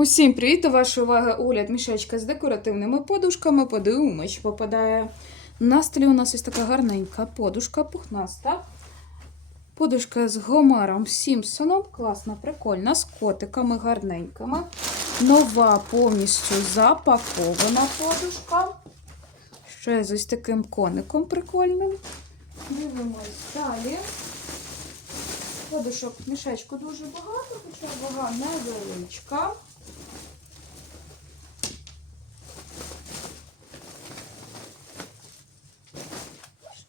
Усім привіт! До вашої уваги огляд мішечка з декоративними подушками. Подивимось, що попадає. На столі у нас ось така гарненька подушка пухнаста. Подушка з Гомером Сімпсоном. Класна, прикольна, з котиками гарненькими. Нова повністю запакована подушка. Ще з ось таким коником прикольним. Дивимось далі. Подушок мішечку дуже багато, хоча вага невеличка.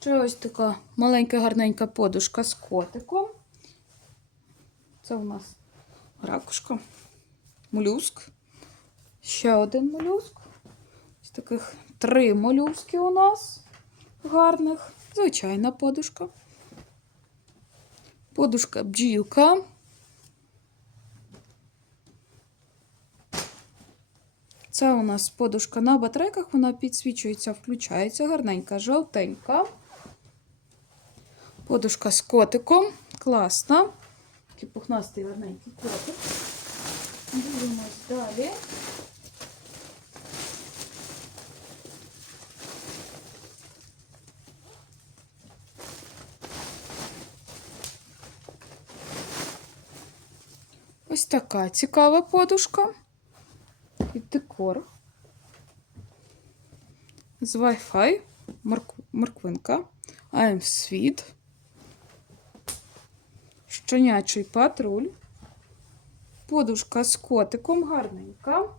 Ще ось така маленька гарненька подушка з котиком. Це у нас ракушка, молюск. Ще один молюск. Ось таких три молюски у нас гарних. Звичайна подушка. Подушка бджілка. Це у нас подушка на батарейках, вона підсвічується, включається, гарненька, жовтенька. Подушка з котиком. Класна. Такий пухнастий гарненький котик. Дивимось далі. Ось така цікава подушка. І декор. З Wi-Fi. Морк... Морквинка. I'm Sweet. Щенячий патруль. Подушка з котиком гарненька.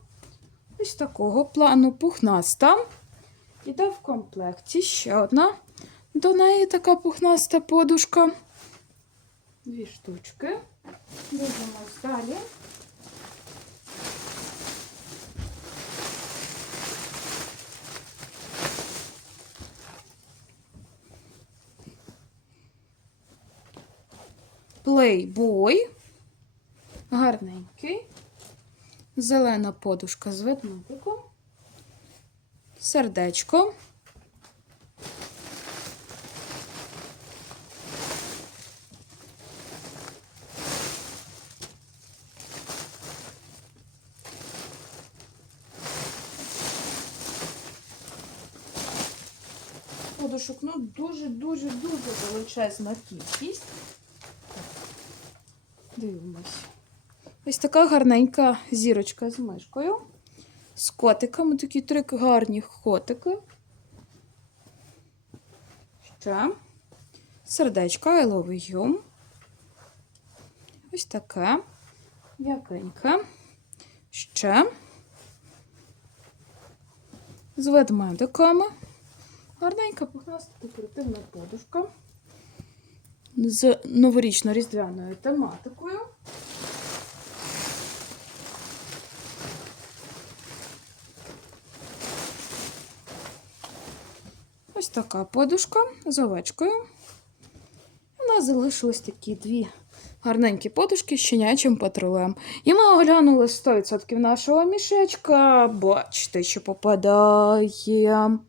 Ось такого плану пухнаста. Іде в комплекті ще одна. До неї така пухнаста подушка. Дві штучки. Дивимось далі. Плейбой. Гарненький. Зелена подушка з ведмедиком. Сердечко. Подушок, ну дуже-дуже-дуже величезна кількість. Дивимось. Ось така гарненька зірочка з мишкою. З котиками. Такі три гарні котики. Ще. Сердечко I love you. Ось таке. М'якеньке. Ще. З ведмедиками. Гарненька пухнаста декоративна подушка з новорічно-різдвяною тематикою. Ось така подушка з овечкою. У нас залишились такі дві гарненькі подушки з щенячим патрулем. І ми оглянули 100% нашого мішечка. Бачите, що попадає.